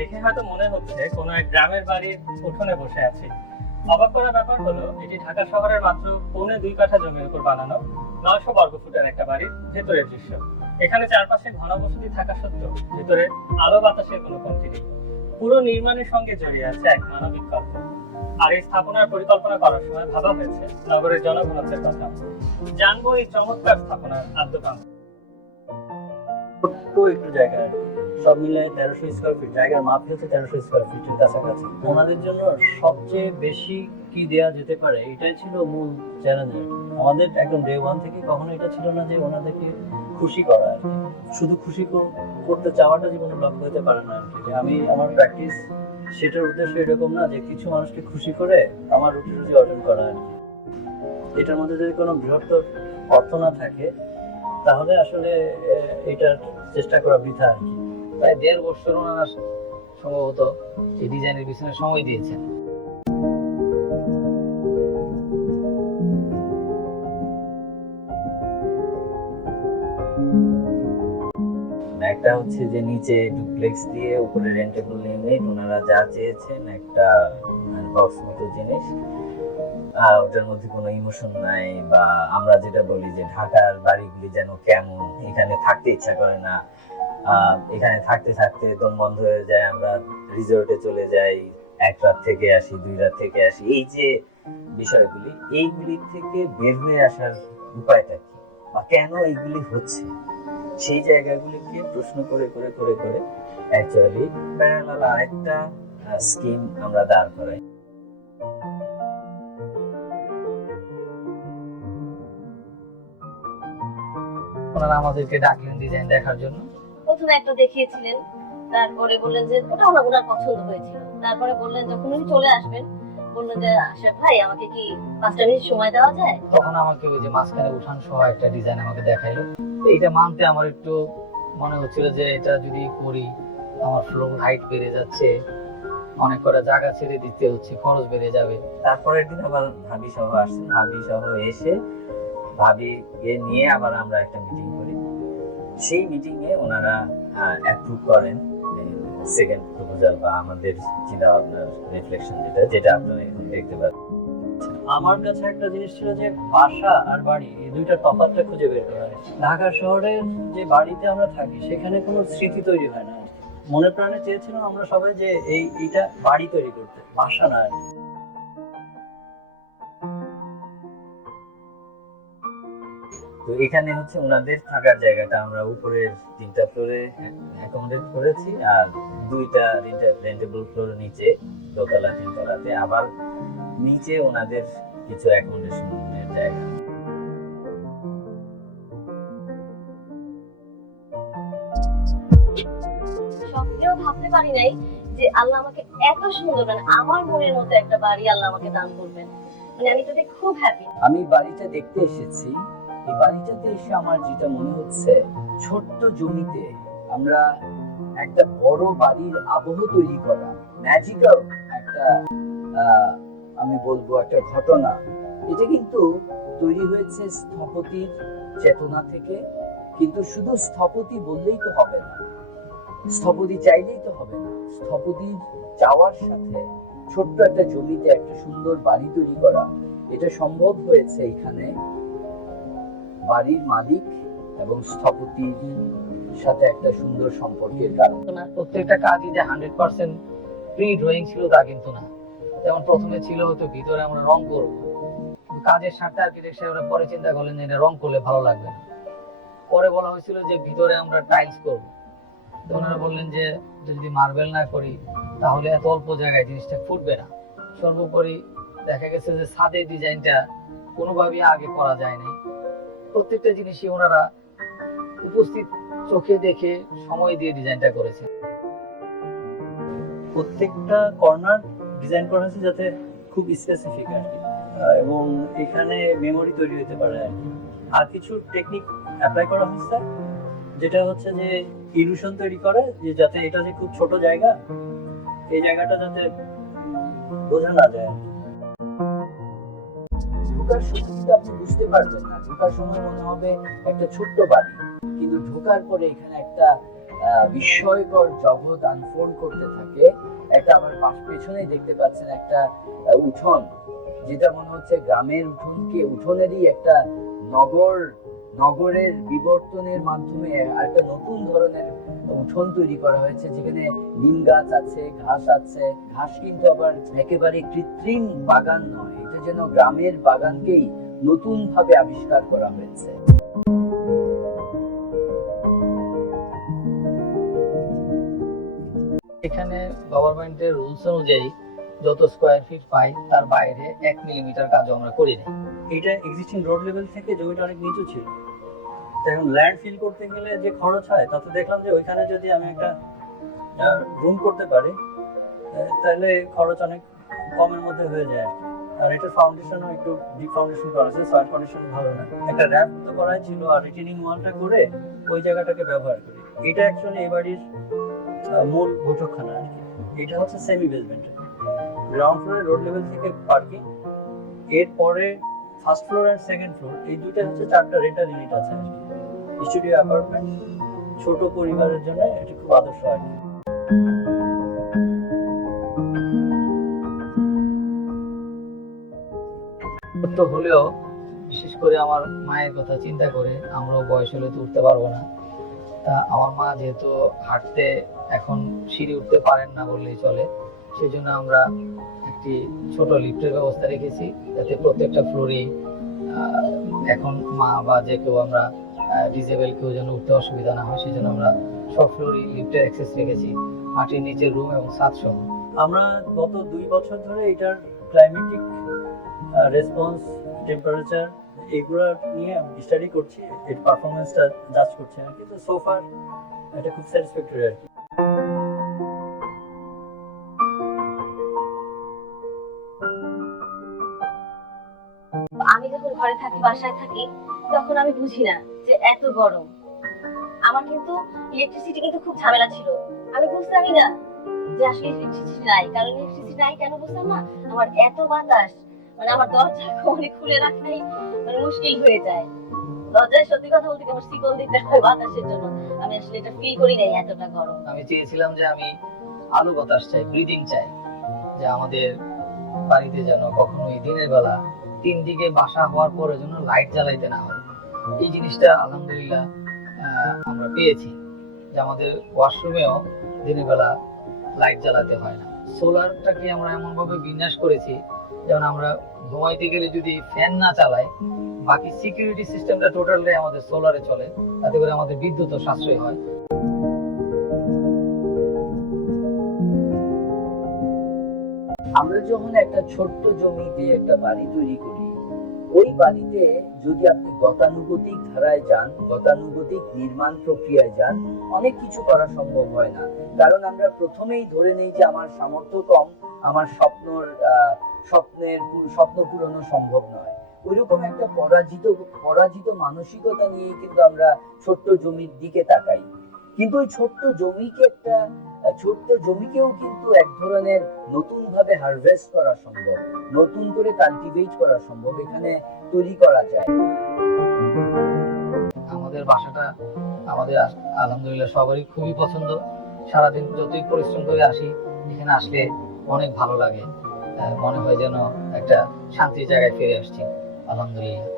দেখে হয়তো মনে হচ্ছে কোনো এক গ্রামের বাড়ির উঠোনে বসে আছি। অবাক করার ব্যাপার হলো এটি ঢাকা শহরের মাত্র 1.25 কাঠা জমির উপর বানানো 900 বর্গফুটের একটা বাড়ির ভেতরের দৃশ্য। এখানে চারপাশে ঘনবসতি থাকা সত্ত্বেও ভেতরে আলো বাতাসের কোনো কমতি নেই। পুরো নির্মাণের সঙ্গে জড়িয়ে আছে এক মানবিক গল্প। আর এই স্থাপনার পরিকল্পনা করার সময় ভাবা হয়েছে নগরের জনঘনত্বের কথা। জানবো এই চমৎকার স্থাপনার আদ্যকাঙ্ক্ষা। ছোট্ট একটু জায়গা আর কি। সব মিলে 1300 স্কয়ার ফিট, জায়গার মাপ হচ্ছে 1300 স্কয়ার ফিটের কাছাকাছি। ওনাদের জন্য সবচেয়ে বেশি কি দেয়া যেতে পারে এটাই ছিল মূল চ্যালেঞ্জ। আমাদের একদম ডে ওয়ান থেকে কখনো এটা ছিল না যে ওনাদেরকে খুশি করা আর কি। শুধু খুশি করতে চাওয়াটা জীবনের লক্ষ্য হতে পারে না আর কি। আমি আমার প্র্যাকটিস সেটার উদ্দেশ্য এরকম না যে কিছু মানুষকে খুশি করে আমার রুটি রুজি অর্জন করা আর কি। এটার মধ্যে যদি কোনো বৃহত্তর অর্থ না থাকে তাহলে আসলে এটার চেষ্টা করা বৃথা আর কি। প্রায় 1.5 বছর ওনারা সম্ভবত এই ডিজাইনের পিছনে সময় দিয়েছেন। একটা হচ্ছে যে নিচে ডুপ্লেক্স দিয়ে উপরে রেন্টেবল ইউনিট, ওনারা যা চেয়েছেন একটা বক্স মতো জিনিস, ওটার মধ্যে কোনো ইমোশন নাই, বা আমরা যেটা বলি যে ঢাকার বাড়িগুলি যেন কেমন, এখানে থাকতে ইচ্ছা করে না, এখানে থাকতে থাকতে দম বন্ধ হয়ে যায়, আমরা রিসোর্টে চলে যাই, 1 রাত থেকে আসি, 2 রাত থেকে আসি। এই যে বিষয়গুলি, এইগুলি থেকে বের হয়ে আসার উপায়টা কি, বা কেন এইগুলি হচ্ছে, সেই জায়গাগুলিকে প্রশ্ন করে করে করে করে অ্যাকচুয়ালি প্যারালাল আরেকটা স্কিম আমরা দাঁড় করাই। ওনারা আমাদেরকে ডাকলেন ডিজাইন দেখার জন্য। প্রথমে একটা দেখিয়েছিলেন, তারপরে বললেন যে ওটা ওনার পছন্দ হয়েছিল। তারপরে বললেন যখন উনি চলে আসবেন, বললেন যে আশরাফ ভাই আমাকে কি 5টা মিনিট সময় দেওয়া যায়। তখন আমাকে ওই যে মাঝখানে উঠান সহ একটা ডিজাইন আমাকে দেখাইলো। এইটা মানতে আমার একটু মনে হচ্ছিল যে এটা যদি করি আমার ফ্লোর হাইট বেড়ে যাচ্ছে, অনেক কটা জায়গা ছেড়ে দিতে হচ্ছে, খরচ বেড়ে যাবে। তারপরের দিন আবার ভাবি সহ আসছেন, ভাবি সহ এসে ভাবিকে নিয়ে আবার আমরা একটা মিটিং করি। সেই মিটিং এ ওনারা অ্যাপ্রুভ করেন সেকেন্ড প্রপোজাল, বা আমাদের চিন্তা ভাবনার রিফ্লেকশন যেটা আপনারা এখন দেখতে পাচ্ছেন। আমার কাছে একটা জিনিস ছিল যে বাসা আর বাড়ি এই দুইটার তফাৎটা খুঁজে বের করা। ঢাকা শহরের যে বাড়িতে আমরা থাকি সেখানে কোনো স্মৃতি তৈরি হয় না। মনে প্রাণে চেয়েছিলাম আমরা সবাই যে এইটা বাড়ি তৈরি করতে, বাসা না আর কি। তো এখানে হচ্ছে ওনাদের থাকার জায়গাটা আমরা উপরের 3টা ফ্লোরে অ্যাকোমোডেট করেছি, আর 2টা রেন্টেবল ফ্লোর নিচে, দোতলা 3তলাতে আবার নিচে ওনাদের কিছু অ্যাকোমোডেশনের জায়গা। স্বপ্নেও ভাবতে পারি নাই যে আল্লাহ আমাকে এত সুন্দর, মানে আমার মনের মতো একটা বাড়ি আল্লাহ আমাকে দান করবেন। মানে আমি তাতে খুব হ্যাপি। আমি বাড়িটা দেখতে এসেছি। এই বাড়িটাতে এসে আমার যেটা মনে হচ্ছে, ছোট্ট জমিতে আমরা একটা বড় বাড়ির আবহ তৈরি করা, ম্যাজিক্যাল একটা আমি বলবো একটা ঘটনা। এটা কিন্তু তৈরি হয়েছে স্থপতির চেতনা থেকে। কিন্তু শুধু স্থপতি বললেই তো হবে না, স্থপতি চাইলেই তো হবে না। স্থপতির চাওয়ার সাথে ছোট্ট একটা জমিতে একটা সুন্দর বাড়ি তৈরি করা, এটা সম্ভব হয়েছে এখানে বাড়ির মালিক এবং স্থপতির সাথে একটা সুন্দর সম্পর্কের কারণে। প্রত্যেকটা কাজই যে 100% প্রি ড্রয়িং ছিল তা কিন্তু না। যেমন প্রথমে ছিল হয়তো ভিতরে আমরা রং করব, কিন্তু কাজের স্বার্থে আর্কিটেকচার ওরা পরে চিন্তা করলেন যে এটা রং করলে ভালো লাগবে না। পরে বলা হয়েছিল যে ভিতরে আমরা টাইলস করব। তো ওনারা বললেন যে যদি মার্বেল না করি তাহলে এত অল্প জায়গায় জিনিসটা ফুটবে না। সর্বোপরি দেখা গেছে যে ছাদের ডিজাইনটা কোনোভাবেই আগে করা যায় নাই। প্রত্যেকটা জিনিসই ওনারা উপস্থিত চোখে দেখে সময় দিয়ে ডিজাইনটা করেছে। প্রত্যেকটা কর্নার ডিজাইন করা হয়েছে যাতে খুব স্পেসিফিক আর কি, এবং এখানে মেমোরি তৈরি হতে পারে আর কি। আর কিছু টেকনিক অ্যাপ্লাই করা হয়েছে যেটা হচ্ছে যে ইলুশন তৈরি করে, যে যাতে এটা যে খুব ছোট জায়গা, এই জায়গাটা যাতে বোঝা না যায়। ঢোকার সময় কিন্তু আপনি বুঝতে পারবেন না, ঢোকার সময় মনে হবে একটা ছোট্ট বাড়ি, কিন্তু ঢোকার পরে এখানে একটা বিস্ময়কর জগৎ আনফোল্ড করতে থাকে। একটা আমার পেছনেই দেখতে পাচ্ছেন একটা উঠোন, যেটা মনে হচ্ছে গ্রামের উঠোনেরই একটা নগরের বিবর্তনের মাধ্যমে একটা নতুন ধরনের উঠোন তৈরি করা হয়েছে, যেখানে নিম গাছ আছে, ঘাস আছে। ঘাস কিন্তু আবার একেবারে কৃত্রিম বাগান নয়, এটা যেন গ্রামের বাগানকেই নতুন ভাবে আবিষ্কার করা হয়েছে। এখানে গভর্নমেন্টের রুলস অনুযায়ী যত স্কোয়ার ফিট পাই তার বাইরে 1 মিলিমিটার কাজও আমরা করি না। এটা এক্সিস্টিং রোড লেভেল থেকে জমিটা অনেক নিচু ছিল, তো এখন ল্যান্ড ফিল করতে গেলে যে খরচ হয়, তাতে দেখলাম যে ওইখানে যদি আমি একটা রুম করতে পারি তাহলে খরচ অনেক কমের মধ্যে হয়ে যায় আর কি। আর এটার ফাউন্ডেশনও একটু ডিপ ফাউন্ডেশন করা আছে, সয়েল কন্ডিশন ভালো না, একটা র্যাপ তো করাই ছিল, আর রিটেনিং ওয়ালটা করে ওই জায়গাটাকে ব্যবহার করি। এটা অ্যাকচুয়ালি এই বাড়ির মূল বৈঠকখানা আর কি। এটা হচ্ছে সেমি বেসমেন্ট, গ্রাউন্ড ফ্লোরে রোড লেভেল থেকে পার্কিং, এরপরে ফার্স্ট ফ্লোর আর সেকেন্ড ফ্লোর এই দুটো হচ্ছে 4টা রেন্টাল ইউনিট আছে আর কি। স্টুডিও অ্যাপার্টমেন্ট ছোট পরিবারের জন্য এটা খুব আদর্শ আর কি। ছোট্ট হলেও বিশেষ করে আমার মায়ের কথা চিন্তা করে আমরাও বয়স হলে তো উঠতে পারবো না, তা আমার মা যেহেতু হাঁটতে এখন সিঁড়ি উঠতে পারেন না বললেই চলে, সেই জন্য আমরা একটি ছোট লিফটের ব্যবস্থা রেখেছি, যাতে প্রত্যেকটা ফ্লোরেই এখন মা বা যে কেউ আমরা ডিসেবল কেউ যেন উঠতে অসুবিধা না হয়, সেই জন্য আমরা সব ফ্লোরেই লিফটের অ্যাক্সেস রেখেছি, মাটির নিচের রুম এবং ছাদ সহ। আমরা গত 2 বছর ধরে এটার ক্লাইমেটিক রেসপন্স, টেম্পারেচার এগুলো নিয়ে স্টাডি করছি, এর পারফরমেন্সটা জাজ করছি আর কি। তো সোফার এটা খুব স্যাটিসফ্যাক্টরি আর কি। আমি যখন ঘরে থাকি, বাসায় থাকি, তখন আমি বুঝি না যে এত গরম। আমার কিন্তু ইলেকট্রিসিটি কিন্তু খুব ঝামেলা ছিল, আমি বুঝতামই না যে আসলে ইলেকট্রিসিটি নাই। কারণ ইলেকট্রিসিটি নাই কেন বুঝতাম না, আমার এত বাতাস, মানে আমার দরজা খুলে রাখাই মানে মুশকিল হয়ে যায়। দরজায় সত্যি কথা বলতে আমার শিকল দিতে হয় বাতাসের জন্য, আমি আসলে এটা ফিল করি নাই এতটা গরম। আমি চেয়েছিলাম যে আমি আলো বাতাস চাই, ব্রিদিং চাই, যে আমাদের বাড়িতে যেন কখনোই দিনের বেলা 3 দিকে বাসা হওয়ার পরে যেন লাইট জ্বালাইতে না হয়। এই জিনিসটা আলহামদুলিল্লাহ আমরা পেয়েছি, যে আমাদের ওয়াশরুমেও দিনের বেলা লাইট জ্বালাতে হয় না। সোলারটাকে আমরা এমন ভাবে বিন্যাস করেছি যেমন আমরা ঘুমাইতে গেলে যদি ফ্যান না চালাই, বাকি সিকিউরিটি সিস্টেমটা টোটালি আমাদের সোলারে চলে, তাতে করে আমাদের বিদ্যুৎ সাশ্রয় হয়। আমরা যখন একটা ছোট্ট জমিতে একটা বাড়ি তৈরি করি, ওই বাড়িতে যদি আপনি গতানুগতিক ধারায় যান, গতানুগতিক নির্মাণ প্রক্রিয়ায় যান, অনেক কিছু করা সম্ভব হয় না। কারণ আমরা প্রথমেই ধরে নেই যে আমার সামর্থ্য কম, আমার স্বপ্ন পূরণ সম্ভব নয়। ওইরকম একটা পরাজিত মানসিকতা নিয়ে কিন্তু আমরা ছোট্ট জমির দিকে তাকাই। কিন্তু ওই ছোট্ট জমিকেও কিন্তু এক ধরনের নতুন ভাবে হারভেস্ট করা সম্ভব, নতুন করে কাল্টিভেট করা সম্ভব, এখানে তৈরি করা যায়। আমাদের বাসাটা আমাদের আলহামদুলিল্লাহ সবারই খুবই পছন্দ। সারাদিন যতই পরিশ্রম করে আসি, এখানে আসলে অনেক ভালো লাগে, মনে হয় যেন একটা শান্তির জায়গায় ফিরে আসছি। আলহামদুলিল্লাহ।